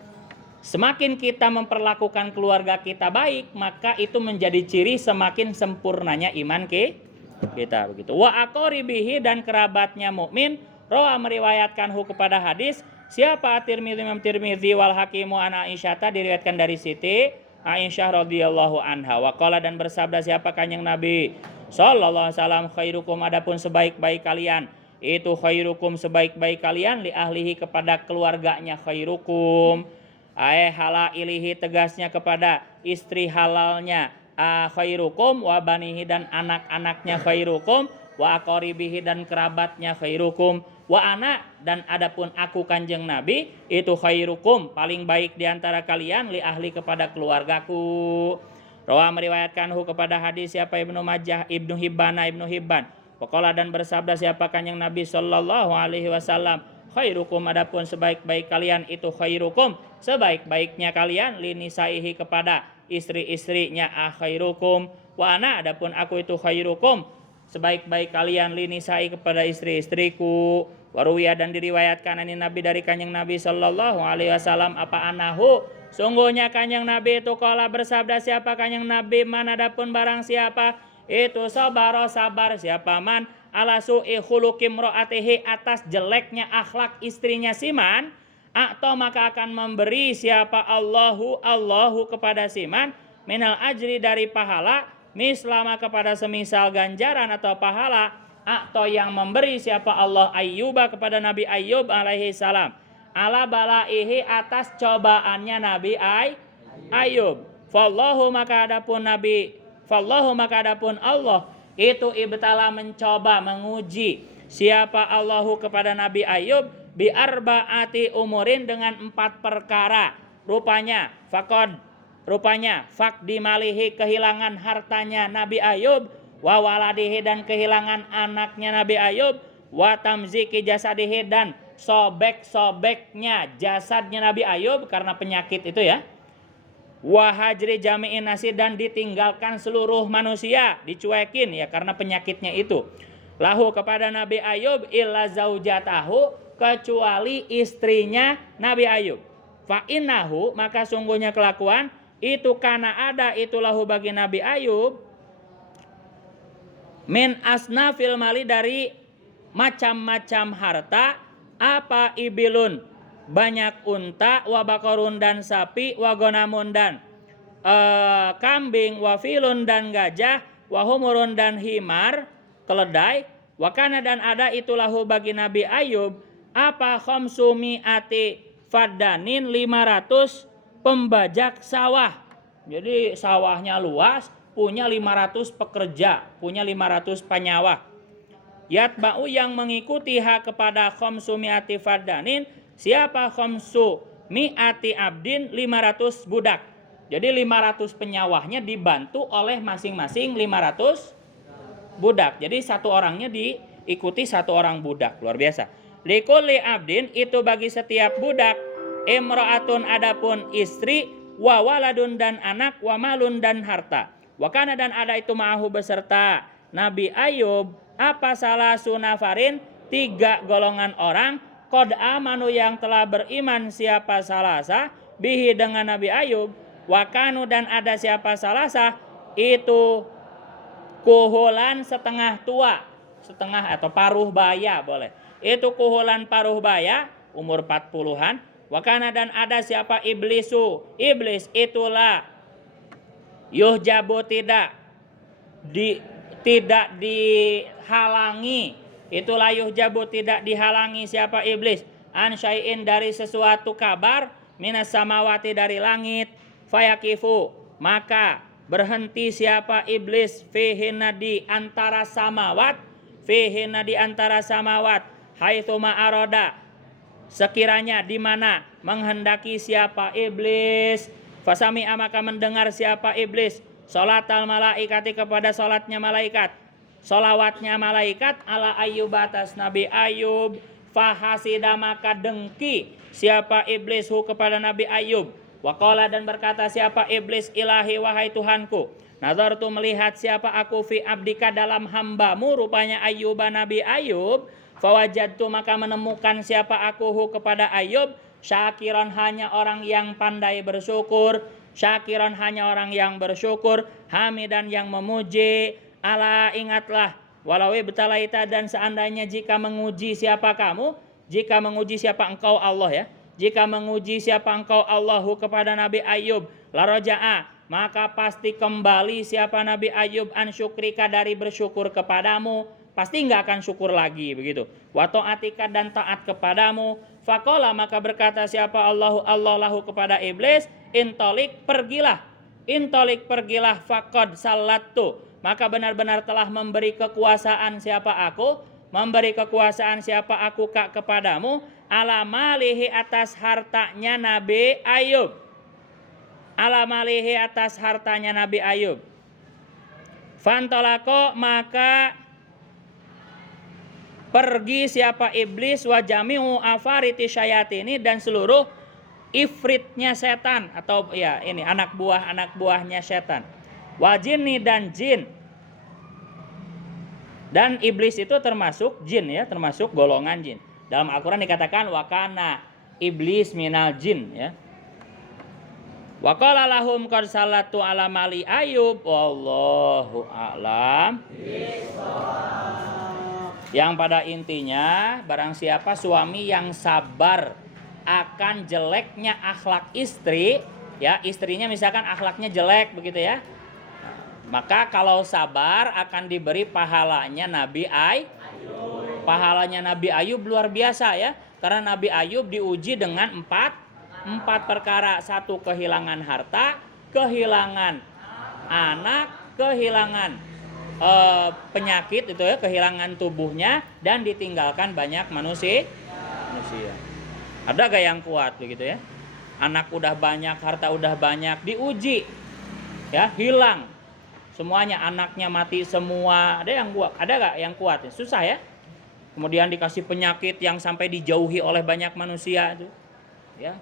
Semakin kita memperlakukan keluarga kita baik, maka itu menjadi ciri semakin sempurnanya iman kita, begitu. Wa aqribihi dan kerabatnya mukmin, rawa meriwayatkan kepada hadis Siapa Tirmidzi, Imam Tirmidzi wal Hakimu an Aisyah, diriwayatkan dari Siti Aisyah radhiyallahu anha. Waqala, dan bersabda siapa Kanjeng Nabi sallallahu alaihi wasallam, khairukum, adapun sebaik-baik kalian, itu khairukum sebaik-baik kalian, li ahlihi kepada keluarganya, khairukum hala ilihi tegasnya kepada istri halalnya, khairukum wa banihi, dan anak-anaknya khairukum, wa aqaribihi, dan kerabatnya khairukum, wa ana, dan adapun aku Kanjeng Nabi itu khairukum paling baik diantara kalian, li ahli kepada keluargaku. Rawa meriwayatkanhu kepada hadis siapa Ibnu Majah, Ibnu Hibban. Waqala, dan bersabda siapa Kanjeng Nabi sallallahu alaihi wasallam, khairukum, adapun sebaik-baik kalian itu khairukum sebaik-baiknya kalian, linisaihi kepada istri-istrinya, khairukum, wa ana, adapun aku itu khairukum sebaik-baik kalian, linisai kepada istri-istriku. Waruwiya, dan diriwayatkan ani Nabi dari Kanjeng Nabi sallallahu alaihi wasallam, apa anahu, sungguhnya Kanjeng Nabi itu kala bersabda siapa Kanjeng Nabi, man, adapun barang siapa itu sabaro sabar siapa man ala su'i khuluqim ro'atihi, atas jeleknya akhlak istrinya siman, atau maka akan memberi siapa Allahu kepada siman, minal ajri, dari pahala, mislama, kepada semisal ganjaran atau pahala, atau yang memberi siapa Allah Ayyuba kepada Nabi Ayyub alaihi salam, ala balaihi, atas cobaannya Nabi Ayyub. Fallahu, maka adapun Allah itu ibtala, mencoba, menguji siapa Allahu kepada Nabi Ayyub, bi arbaati umurin, dengan 4 perkara. Rupanya fakdi malihi, kehilangan hartanya Nabi Ayyub, wa waladihi, dan kehilangan anaknya Nabi Ayyub, wa tamziki jasadihi, dan sobek-sobeknya jasadnya Nabi Ayyub karena penyakit itu ya, wa hajri jami'in nasi, dan ditinggalkan seluruh manusia, dicuekin ya karena penyakitnya itu, lahu kepada Nabi Ayyub, illa zaujatahu, kecuali istrinya Nabi Ayyub. Fa innahu, maka sungguhnya kelakuan itu, kana ada itu lahu bagi Nabi Ayyub, min asnafil mali, dari macam-macam harta, apa ibilun, banyak unta, wa bakorun, dan sapi, wa gonamun, dan kambing, wa filun, dan gajah, wa humurun, dan himar, keledai, wa kana, dan ada itu lahu bagi Nabi Ayyub, apa khamsumi ati fadanin, 500 pembajak sawah. Jadi sawahnya luas, punya 500 pekerja, punya 500 penyawah. Yatba'u, yang mengikuti kepada khamsu mi'ati fadanin, siapa khamsu mi'ati abdin, 500 budak. Jadi 500 penyawahnya dibantu oleh masing-masing 500 budak. Jadi satu orangnya diikuti satu orang budak. Luar biasa. Likulli abdin, itu bagi setiap budak, imra'atun, adapun istri, wa waladun, dan anak, wa malun, dan harta. Wa kana, dan ada itu ma'ahu, beserta Nabi Ayyub, apa salah sunafarin, 3 golongan orang, qad amanu, yang telah beriman siapa salasa, bihi, dengan Nabi Ayyub, wa kanu, dan ada siapa salasa itu kuhulan, setengah tua, setengah atau paruh baya boleh. Itu kuhulan paruh baya, umur 40-an. Wa kana, dan ada siapa iblis itulah yuhjabu, tidak dihalangi, itulah yuhjabu, tidak dihalangi siapa iblis, an syai'in, dari sesuatu kabar, minas samawati, dari langit, fayakifu, maka berhenti siapa iblis, fihina, di antara samawat, haitsu ma'aroda, sekiranya di mana menghendaki siapa iblis, fasami, maka mendengar siapa iblis, sholatal malaikati, kepada sholatnya malaikat, sholawatnya malaikat, ala Ayyub, atas Nabi Ayyub, fahasida, maka dengki siapa iblis kepada Nabi Ayyub, waqala, dan berkata siapa iblis, ilahi, wahai Tuhanku, nazartu, melihat siapa aku, fi abdika, dalam hambamu, rupanya Ayyub, Nabi Ayyub, fawajadtu, maka menemukan siapa aku kepada Ayyub, syakiran, hanya orang yang pandai bersyukur, hamidan, yang memuji, ala, ingatlah, walau betalaita, dan seandainya jika menguji siapa kamu, jika menguji siapa engkau Allah ya. Jika menguji siapa engkau Allahu kepada Nabi Ayub, la roja'a, maka pasti kembali siapa Nabi Ayub an syukrika dari bersyukur kepadamu, pasti enggak akan syukur lagi begitu. Wa ta'atika dan taat kepadamu. Faqala maka berkata siapa Allah lahu kepada iblis, intolik pergilah. Intolik pergilah faqad salatu. Maka benar-benar telah memberi kekuasaan siapa aku, memberi kekuasaan siapa aku kak kepadamu, ala malihi atas hartanya Nabi Ayub. Ala malihi atas hartanya Nabi Ayub. Fantolako maka pergi siapa iblis wa jami'u afariti syayatini dan seluruh ifritnya setan atau ya ini anak buahnya setan. Wa jinni dan jin. Dan iblis itu termasuk jin ya, termasuk golongan jin. Dalam Al-Qur'an dikatakan wa kana iblis minal jin ya. Wa qala lahum qad salatu ala mali Ayub wallahu a'lam. Yang pada intinya barang siapa suami yang sabar akan jeleknya akhlak istri ya, istrinya misalkan akhlaknya jelek begitu ya, maka kalau sabar akan diberi pahalanya Nabi Ayub. Pahalanya Nabi Ayub luar biasa ya, karena Nabi Ayub diuji dengan empat perkara. Satu, kehilangan harta, kehilangan anak, kehilangan penyakit itu ya, kehilangan tubuhnya, dan ditinggalkan banyak manusia. Ada gak yang kuat begitu ya? Anak udah banyak, harta udah banyak, diuji ya, hilang semuanya, anaknya mati semua. Ada gak yang kuat? Susah ya. Kemudian dikasih penyakit yang sampai dijauhi oleh banyak manusia itu ya.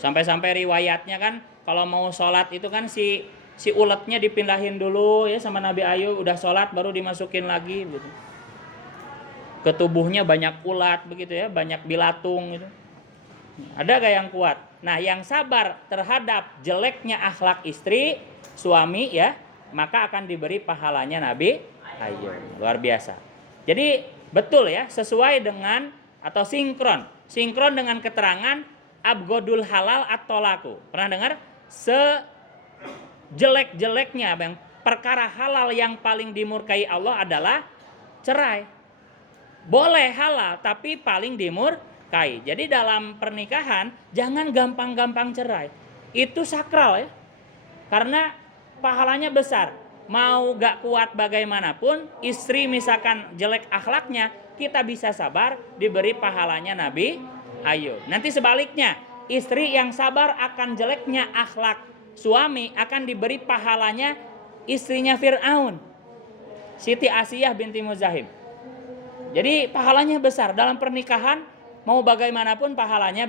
Sampai-sampai riwayatnya kan kalau mau sholat itu kan si uletnya dipindahin dulu ya sama Nabi Ayub, udah sholat baru dimasukin lagi gitu. Ke tubuhnya banyak ulat begitu ya, banyak bilatung gitu. Ada gak yang kuat? Nah, yang sabar terhadap jeleknya akhlak istri, suami ya, maka akan diberi pahalanya Nabi Ayub. Luar biasa. Jadi betul ya, sesuai dengan atau sinkron dengan keterangan abgodul halal atau laku. Pernah dengar? Sejelek-jeleknya yang perkara halal yang paling dimurkai Allah adalah cerai. Boleh halal tapi paling dimurkai. Jadi dalam pernikahan jangan gampang-gampang cerai. Itu sakral ya. Karena pahalanya besar. Mau gak kuat bagaimanapun, istri misalkan jelek akhlaknya, kita bisa sabar, diberi pahalanya Nabi Ayub. Nanti sebaliknya, istri yang sabar akan jeleknya akhlak suami akan diberi pahalanya istrinya Fir'aun, Siti Asiyah binti Muzahim. Jadi pahalanya besar. Dalam pernikahan mau bagaimanapun pahalanya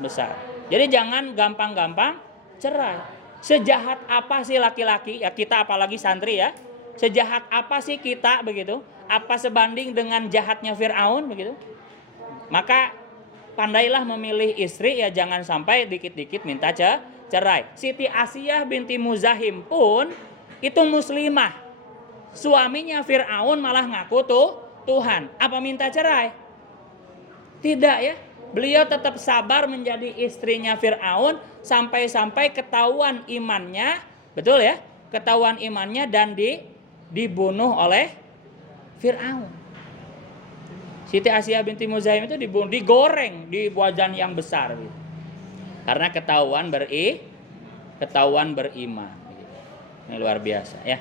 besar. Jadi jangan gampang-gampang cerai. Sejahat apa sih laki-laki? Ya kita apalagi santri ya. Sejahat apa sih kita begitu? Apa sebanding dengan jahatnya Fir'aun begitu? Maka pandailah memilih istri ya, jangan sampai dikit-dikit minta cerai. Siti Asiyah binti Muzahim pun itu muslimah. Suaminya Fir'aun malah ngaku Tuhan. Apa minta cerai? Tidak ya. Beliau tetap sabar menjadi istrinya Fir'aun sampai-sampai ketahuan imannya, betul ya? Ketahuan imannya dan dibunuh oleh Fir'aun. Siti Asiyah binti Muzahim itu dibunuh, digoreng di wajan yang besar gitu. Karena ketahuan beriman gitu. Ini luar biasa ya.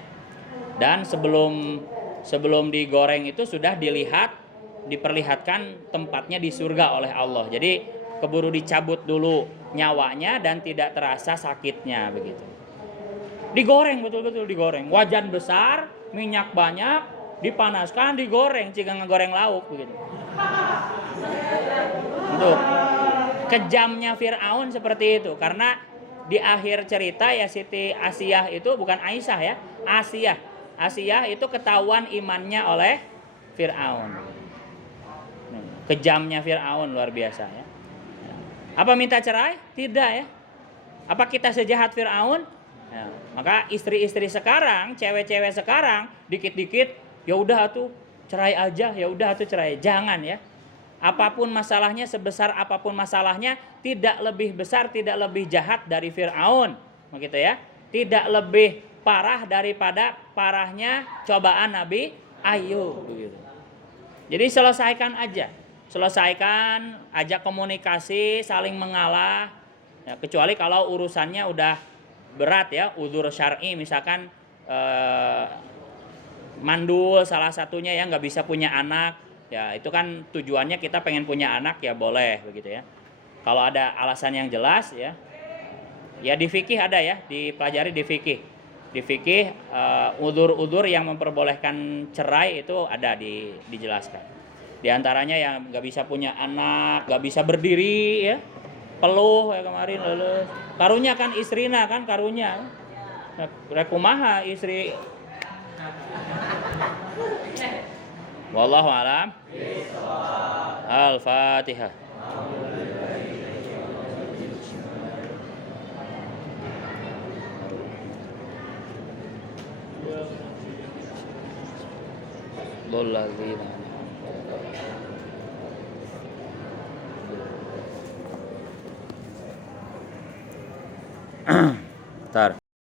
Dan sebelum digoreng itu sudah diperlihatkan tempatnya di surga oleh Allah. Jadi keburu dicabut dulu nyawanya dan tidak terasa sakitnya begitu. Digoreng, betul-betul digoreng. Wajan besar, minyak banyak, dipanaskan, digoreng, jika ngegoreng lauk begitu. Untuk kejamnya Fir'aun seperti itu. Karena di akhir cerita ya Siti Asiyah itu bukan Aisyah ya, Asiyah itu ketahuan imannya oleh Fir'aun. Kejamnya Fir'aun luar biasa ya. Apa minta cerai? Tidak ya. Apa kita sejahat Fir'aun? Ya. Maka istri-istri sekarang, cewek-cewek sekarang, dikit-dikit ya udah tuh cerai aja, ya udah tuh cerai. Jangan ya. Apapun masalahnya, sebesar apapun masalahnya, tidak lebih besar, tidak lebih jahat dari Fir'aun, begitu ya. Tidak lebih parah daripada parahnya cobaan Nabi Ayub, begitu. Jadi selesaikan aja, selesaikan, ajak komunikasi, saling mengalah. Ya, kecuali kalau urusannya udah berat ya, udzur syar'i, misalkan mandul salah satunya ya, nggak bisa punya anak, ya itu kan tujuannya kita pengen punya anak, ya boleh begitu ya. Kalau ada alasan yang jelas ya, ya di fikih ada ya, dipelajari di fikih. Di fikih udzur-udzur yang memperbolehkan cerai itu ada dijelaskan. Di antaranya yang nggak bisa punya anak, nggak bisa berdiri ya, peluh ya kemarin lulus. Karunya kan istrina kan karunya. Rekumaha istri. Wallahu alam. Al-Fatihah. Lalladzina. Tar.